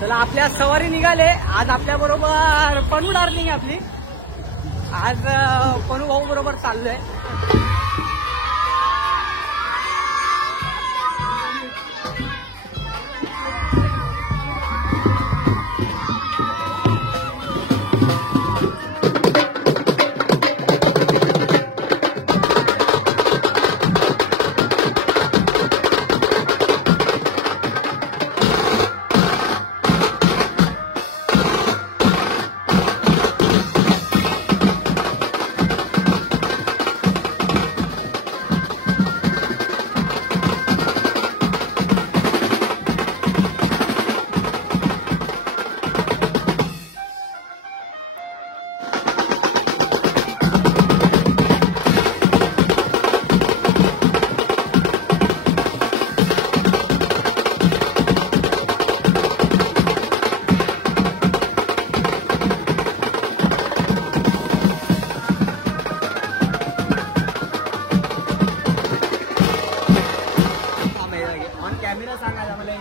चला आपल्या सवारी निघाले. आज आपल्या बरोबर पनू डार्लिंग आपली. आज पनू भाऊ बरोबर चाललोय. कॅमेरा सांगा मला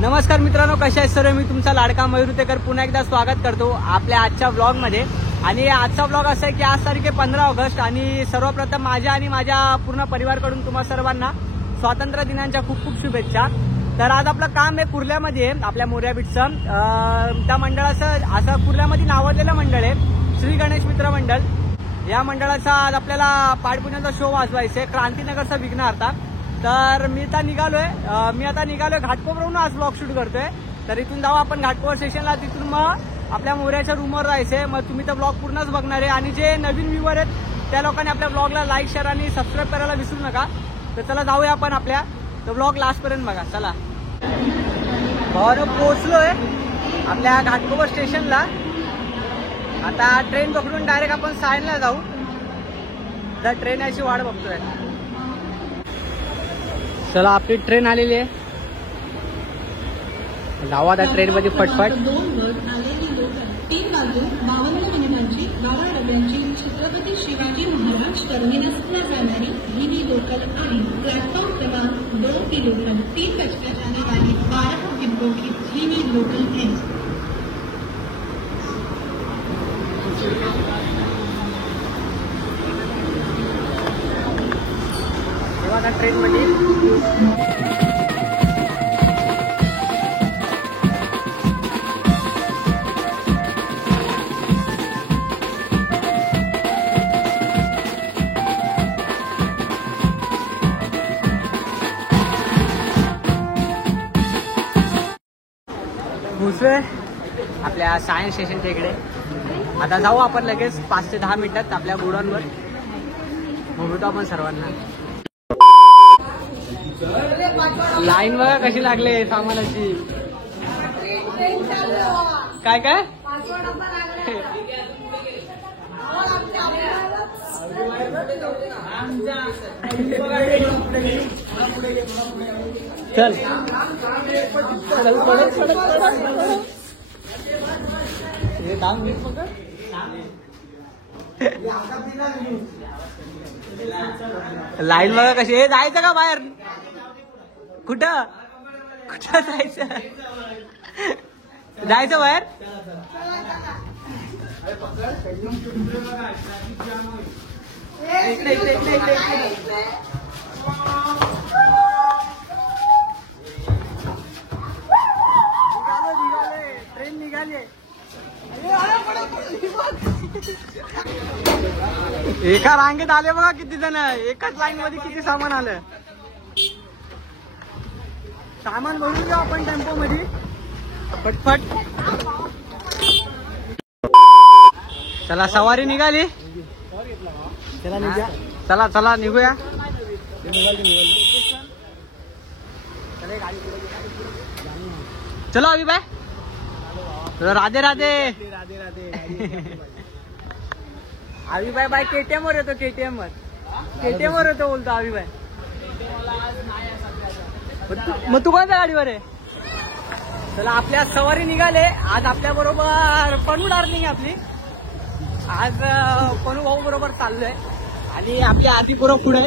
नमस्कार मित्रांनो, कशा आहेत सर्व. मी तुमचा लाडका मयूर उतेकर पुन्हा एकदा स्वागत करतो आपल्या आजच्या ब्लॉग मध्ये. आणि आजचा ब्लॉग असा आहे की आज तारीख आहे 15 ऑगस्ट आणि सर्वप्रथम माझ्या आणि माझ्या पूर्ण परिवाराकडून तुम्हा सर्वांना स्वातंत्र्य दिनाच्या खूप खूप शुभेच्छा. तर आज आपलं काम आहे कुर्ल्यामध्ये, आपल्या मोर्या बीटचं. त्या मंडळाचं असं कुर्ल्यामध्ये नावाजलेलं मंडळ आहे श्री गणेश मित्र मंडळ. या मंडळाचा आज आपल्याला पाठपुण्याचा शो वाजवायचा आहे, क्रांतीनगरचा विघ्नहर्ता. तर मी आता निघालोय घाटकोपरवरून आज ब्लॉग शूट करतोय. तर इथून जाऊ आपण घाटकोपर स्टेशनला, तिथून मग आपल्या मोर्याच्या रूमवर राहायचंय. मग तुम्ही तर ब्लॉग पूर्णच बघणार आहे आणि जे नवीन व्ह्यूवर आहेत त्या लोकांनी आपल्या ब्लॉगला लाईक शेअर आणि सबस्क्राईब करायला विसरू नका. तर चला जाऊया आपण आपल्या तर ब्लॉग लास्ट पर्यंत बघा. चला पोहोचलोय आपल्या घाटकोपर स्टेशनला. आता ट्रेन पकडून डायरेक्ट आपण सायनला जाऊ. तर ट्रेन याची वाट बघतोय. चला आपली ट्रेन आलेली आहे, जाऊ आता ट्रेन मध्ये फटफट. 52 मिनिटांची 12 डब्यांची छत्रपती शिवाजी महाराज टर्मिनसला जाणारी ही लोकल आहे. प्लॅटफॉर्म क्रमांक 2 की लोकल 3 बजकर जाने वाली 12 डिब्बों की ही लोकल है. आता ट्रेन मध्ये घुसलोय आपल्या सायन्स स्टेशनच्या इकडे. आता जाऊ आपण लगेच 5 ते 10 मिनिटात आपल्या गोडाऊनवर. भेटू आपण सर्वांना. लाईन बघा कशी लागले सामानाची. काय काय चल लाईन बघा कशी. हे जायचं का बाहेर? कुठं कुठं जायचं? जायचं बाहेर? इकडे इकडे इकडे इकडे. ट्रेन निघाली. एका रांगेत आले बघा किती जण. एकाच लाईन मध्ये किती सामान आलं. सामान भरून घेऊ आपण टेम्पो मध्ये फटफट. चला सवारी निघाली. चला चला निघूया. चलो अभी बाय. राधे राधे. अभी बाय केटीएम वर येतो. केटीएम वर येतो बोलतो अभी बाय. मग तू कोणत्या गाडीवर आहे? चला आपल्या सवारी निघाले. आज आपल्या बरोबर पनू डार्लिंग आपली. आज पनू भाऊ बरोबर चाललोय आणि आपली आधी पुरं पुढे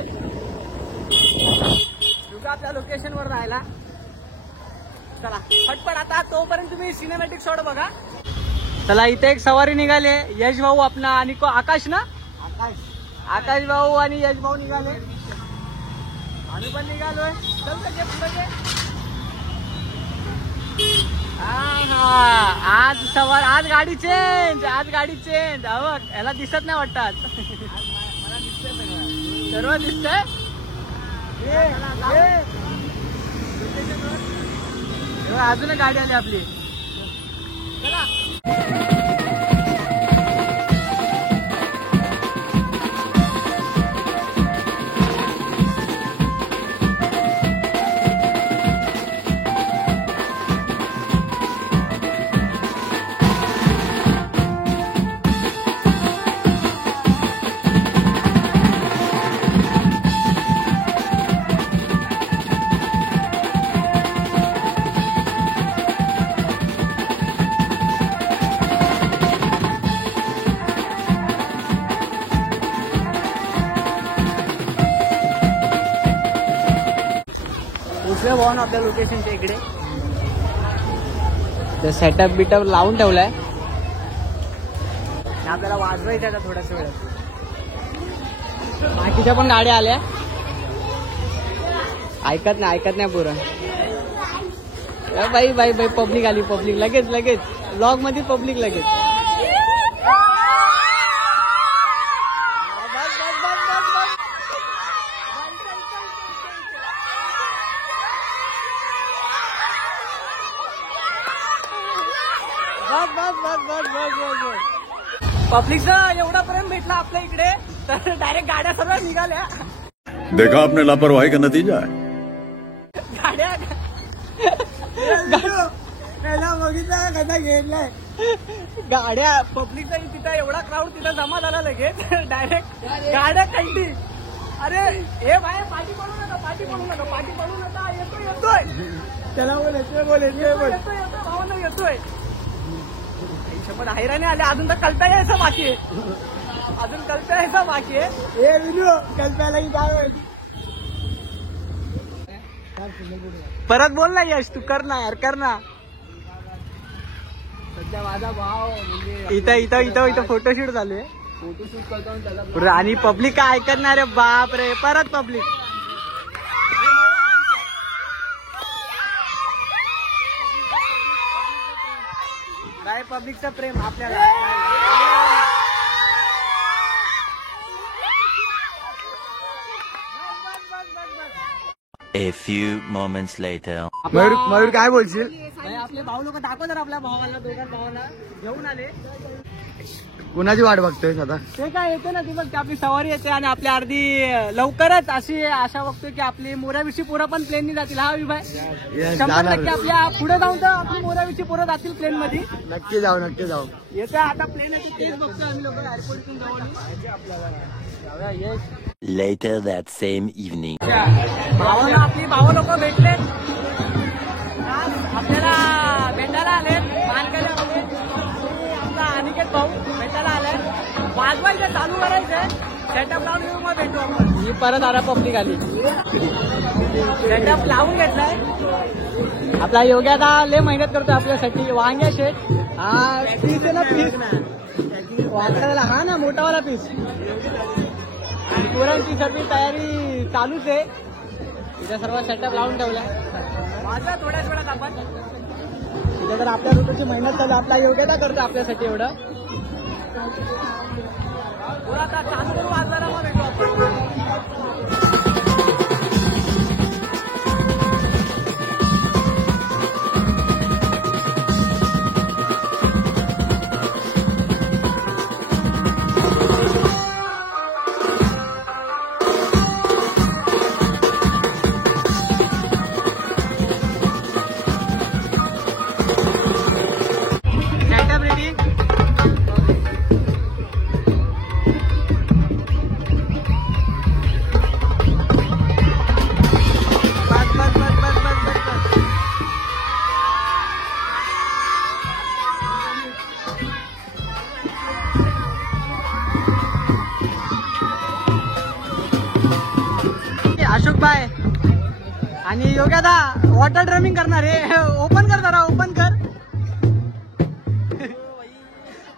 तुझा आपल्या लोकेशन वर राहिला. चला पटपट आता तोपर्यंत तुम्ही सिनेमॅटिक शॉट बघा. चला इथे एक सवारी निघाले. यश भाऊ आपला आणि आकाश ना, आकाश भाऊ आणि यश भाऊ निघाले. आम्ही पण निघालोय. चल का पुढे घे. आज सवार, आज गाडी चेंज, आज गाडी चेंज. बघ याला दिसत नाही वाटतात. सर्व दिसतंय. अजून गाडी आली आपली. चला भाऊ आपल्या लोकेशनच्या इकडे सेटअप बिटअप लावून ठेवलाय. आपल्याला वाजवायचं आता थोड्याच वेळात. बाकीच्या पण गाड्या आल्या. ऐकत नाही पुरं. बाई बाई बाई पब्लिक आली. पब्लिक लगेच ब्लॉग मध्ये पब्लिक लगेच. पब्लिकचा एवढा प्रेम भेटला आपल्या इकडे तर डायरेक्ट गाड्या सर्व निघाल्या. देखा आपने लापरवाही का नतीजा है. गाड्या बघितलं कसा घेतलाय. गाड्या पब्लिकचा तिथं एवढा क्राऊड तिथं जमा झाला लगेच. डायरेक्ट गाड्या काढली. अरे हे बाय पाठी पडू नका. येतोय त्याला बोलायचं भावानं येतोय. पण हैराणी आले. अजून तर कल्प्या यायचं बाकी आहे. हे विनू कल्प्याला परत बोल ना यश. तू कर ना यार, कर ना. सध्या माझा भाव म्हणजे इथं फोटोशूट चालू आहे. फोटोशूट करतो आणि पब्लिक काय ऐकणार आहे. बाप रे परत पब्लिक. काय पब्लिकचं प्रेम आपल्याला. A few moments later. Mayur काय बोलशील. आपले भाऊ लोक दाखव जर आपल्या भावाला, दोघां भावाला घेऊन आले. कुणाची वाट बघतोय आता. ते काय येते ना, ती बघ आपली सवारी येते आणि आपली अर्धी लवकरच अशी आशा बघतोय की आपली मोराविषयी पोरं पण प्लेननी जातील. हा विभाग 100% आपल्या पुढे जाऊन तर आपली मोराविषयी पोरं जातील प्लेन मध्ये. नक्की जाऊ येते आता प्लेन येते. तेच बघतोय आम्ही लोक एअरपोर्टून जवळ. Later that same evening. भावाला आपली भाव लोक भेटले. आपल्याला भेटायला आले. मानकऱ्या आपला अनिकेत भाऊ भेटायला आलाय. वाजवायचं चालू करायचंय. सेटअप लावून मग भेटू आपण. ही परत आला पब्लिक आली. सेटअप लावून घेतलाय. आपला योग्यादा लय मेहनत करतोय आपल्यासाठी. वांग्या शेट हा पीस आहे ना, पीस वांग्याला हा ना मोठावाला पीस. पोरांची सर्व तयारी चालूच आहे. इथे सर्व सेटअप लावून ठेवलाय. माझा थोड्याच वेळात आपण इथे तर आपल्या ऋतूची मेहनत चालू. आपला योग्यता करतो आपल्यासाठी एवढं. आता चालू करू वाजवायला मग भेटू आपण. बाय आणि योग्यदा वॉटर ड्रमिंग करणार आहे. ओपन कर जरा, ओपन कर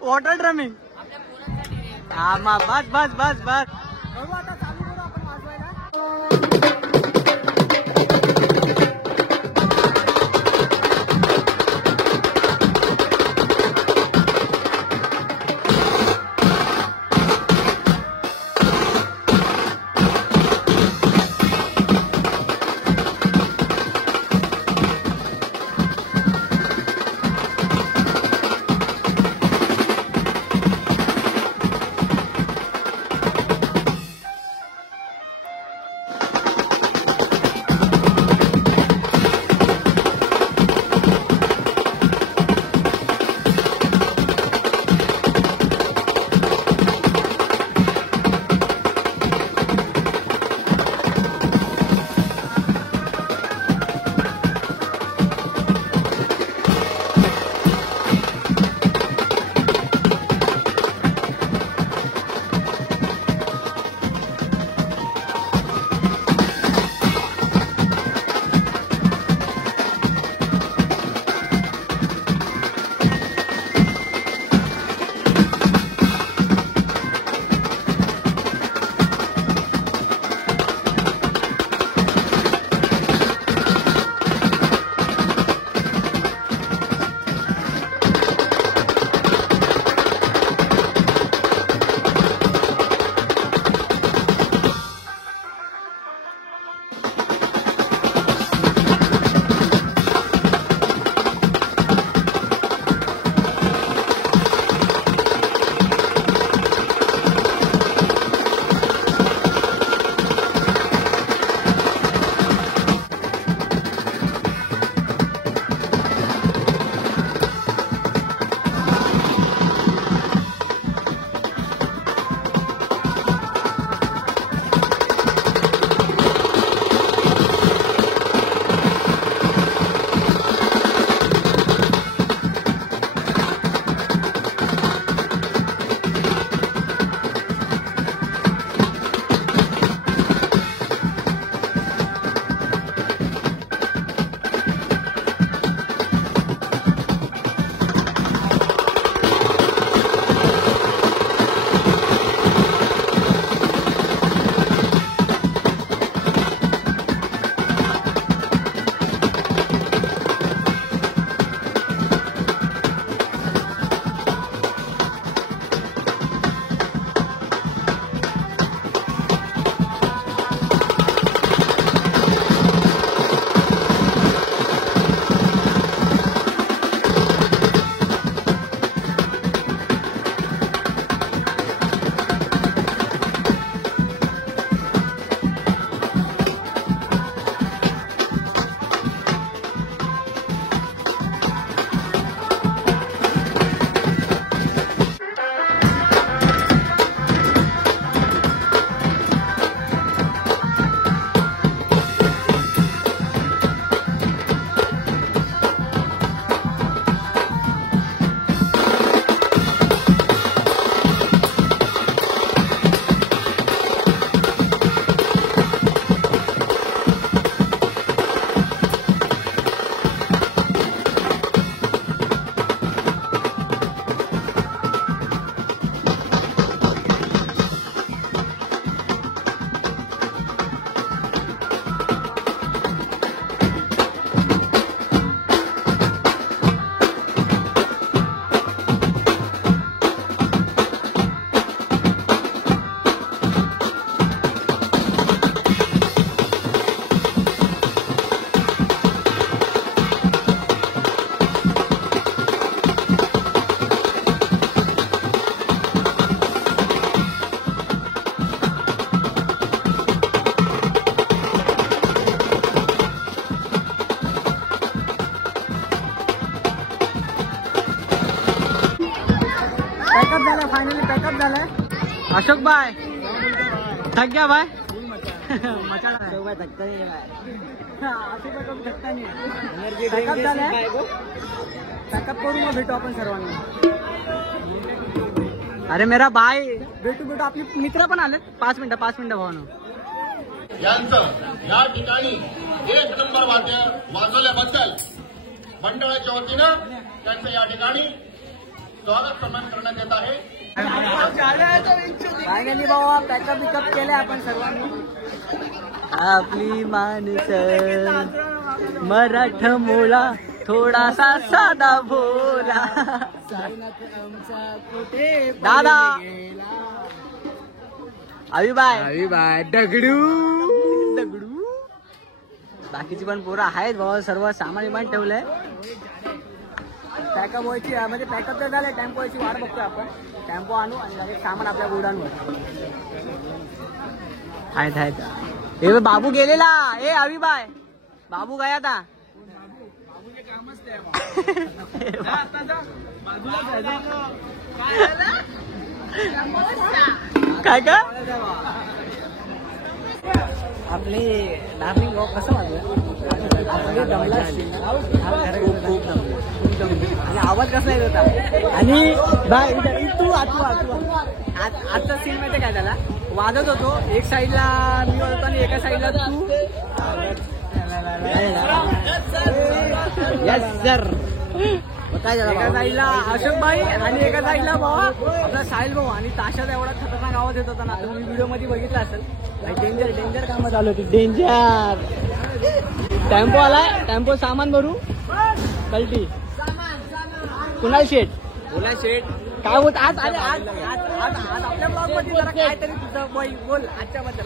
वॉटर ड्रमिंग. हा मा बस बस बस बस. बघू आता चालू करू आपण वाजवायला. फायनली पॅकअप झालाय. अशोक भाई थक गया भाई. मचा भाई थकता नहीं है थकता नहीं है. पॅकअप झालाय. पॅकअप करू मग भेटू आपण सर्वांना. अरे मेरा भाई भेटू आपले मित्र पण आले. 5 मिनिटं भावानं. यांचं या ठिकाणी 1 नंबर वाद्य वाजवल्याबद्दल मंडळाच्या वतीनं त्यांचं या ठिकाणी स्वागत सन्मान करण्यात येत आहे. फायनली बाबा पॅकअप बिकअप केलंय आपण सर्वांनी. आपली माणसं मराठमोळा थोडासा साधा भोला. दादा अभिबाय दगडू बाकीची पण पोरं आहेत बाबा. सर्व सामान विमान ठेवलंय. पॅकअप व्हायची म्हणजे पॅकअप तर झालंय. टेम्पो व्हायची वाट बघतोय आपण. टेम्पो आणू आणि लगेच सामान आपल्या गोडांवर आहेत. हे बाबू गेलेला. ए अभिबाय बाबू गया था. काय का आपले डार्लिंग भाऊ कसं वाटलं? आपले दमला असतील खूप आणि आवाज कसा येत होता. आणि तू आजचा सीन माहिती काय झाला? वाजत होतो एक साईडला मी होतो आणि एका साईडला तू. Yes sir. काय झालं? एका साईडला अशोक भाई आणि एका साईडला भावा आपला साहिल भाऊ. आणि ताशाचा एवढा खतरनाक आवाज येत होता ना. तुम्ही व्हिडिओ मध्ये बघितला असेल. डेंजर कामं चालू होती. डेंजर. टेम्पो आलाय. टेम्पो सामान भरू. कल्टी कुणाल शेठ काय होत आज आपल्या ब्लॉग मध्ये जरा काहीतरी तुझं बोल आजच्या बद्दल.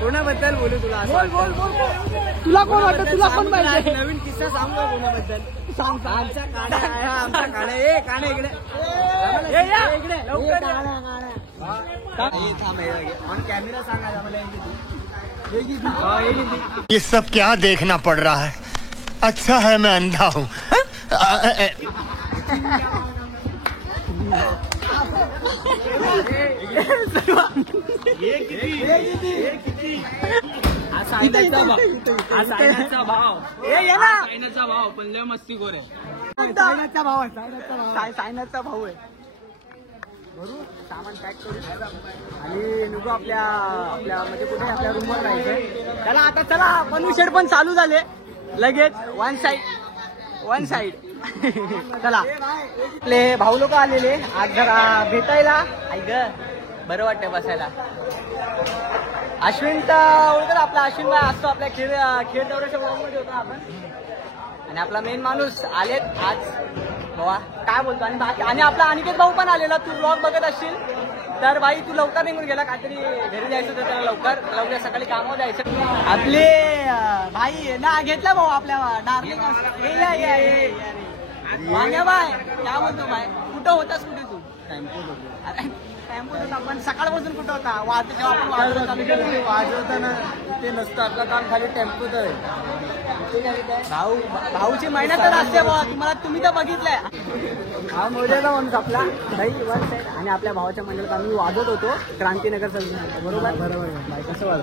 कोणाबद्दल बोलू तुला? तुला कोण वाटतं? तुला कोण पाहिजे? नवीन किस्सा सांगू का कोणाबद्दल? सांग. आमचा काढा ए काढा इकडे लवकर ऑन कॅमेरा सांगा मला. ये सब क्या देखना पड़ रहा है? अच्छा है मैं अंधा हूँ. भाव पण लय मस्ती गोर आहे. सायनाचा भाऊ आहे. भरू सामान पॅक करू आणि निघू आपल्या म्हणजे कुठे आपल्या रूमवर राहायचंय. चला आता चला. पनवेशेड पण चालू झाले लगेच. वन साइड चला. आपले भाऊ लोक आलेले आज जरा भेटायला. ऐक बरं वाटतंय बसायला. अश्विन तर ओळखत आपला अश्विन भाई असतो आपल्या खेळ दौऱ्याच्या ब्लॉगमध्ये होतो आपण. आणि आपला मेन माणूस आलेत आज बाबा काय बोलतो. आणि बाकी आणि आपला अनिकेत भाऊ पण आलेला. तू ब्लॉग बघत असशील तर बाई तू लवकर निघून गेला. काहीतरी घरी जायचं होतं त्याला. लवकर सकाळी कामावर जायचं. आपले भाई ना घेतला भाऊ आपल्या डार्लिंग. वांग्या बाय काय बोलतो बाय? कुठं होतास? कुठे तू? टेम्पो होता पण सकाळपासून कुठं होता? वाजवताना ते नसतं. आपलं काम खाली टेम्पोच आहे. भाऊची मेहनत तर असते बाबा. तुम्ही तर बघितलंय. हा मोर्याचा माणूस आपला भाई वन साईड. आणि आपल्या भावाच्या मंडळात आम्ही वाजवत होतो क्रांतीनगर सर्व. बरोबर.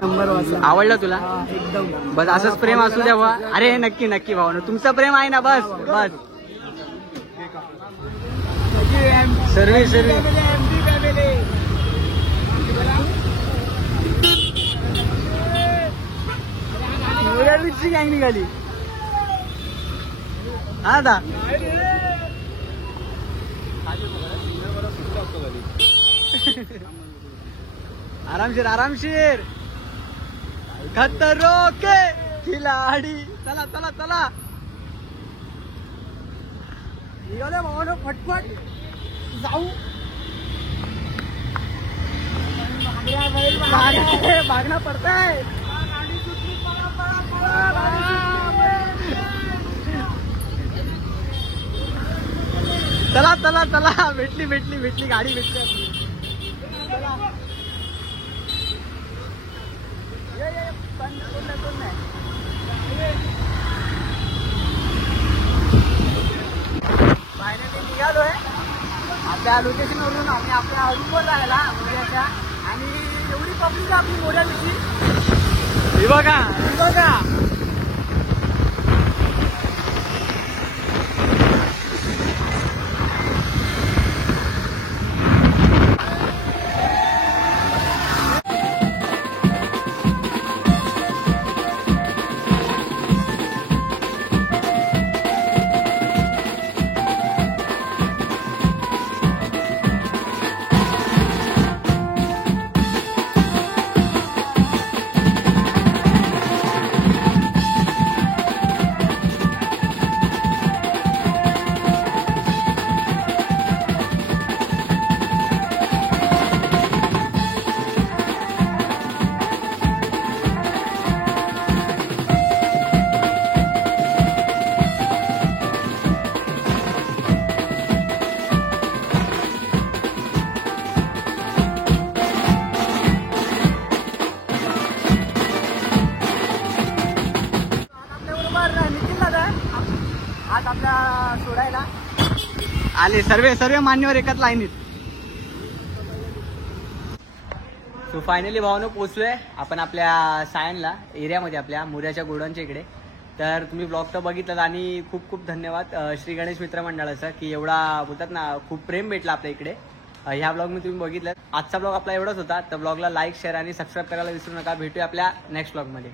नंबर वाजला. आवडलं तुला? एकदम. बस असंच प्रेम असू द्या बा. अरे नक्की भाऊ तुमचं प्रेम आहे ना. बस सर्विस गँग निघाली. हा दा आरामशीर खतरों के खिलाडी. चला निघाले भावानो फटफट जाऊ. भागना पड़ता है. चला भेटली गाडी भेटली. फायनली निघालोय आपल्या लोकेशनवरून. आम्ही आपल्या रूमवर राहायला मोर्याच्या. आणि एवढी पब्लिक आपली मोर्याची. हे बघा सायनला सोडायला आले. सर्व मान्यवर एकाच लाईनीत. सो फायनली भावानं पोहोचलोय आपण आपल्या सायनला एरियामध्ये, आपल्या मोऱ्याच्या गोडाऊनच्या इकडे. तर तुम्ही ब्लॉग तर बघितलात आणि खूप खूप धन्यवाद श्री गणेश मित्र मंडळाचं की एवढा बोलतात ना खूप प्रेम भेटला आपल्या इकडे. ह्या ब्लॉग मी तुम्ही बघितलं. आजचा ब्लॉग आपला एवढाच होता. तर ब्लॉगला लाईक शेअर आणि सबस्क्राईब करायला विसरू नका. भेटूया आपल्या नेक्स्ट ब्लॉगमध्ये.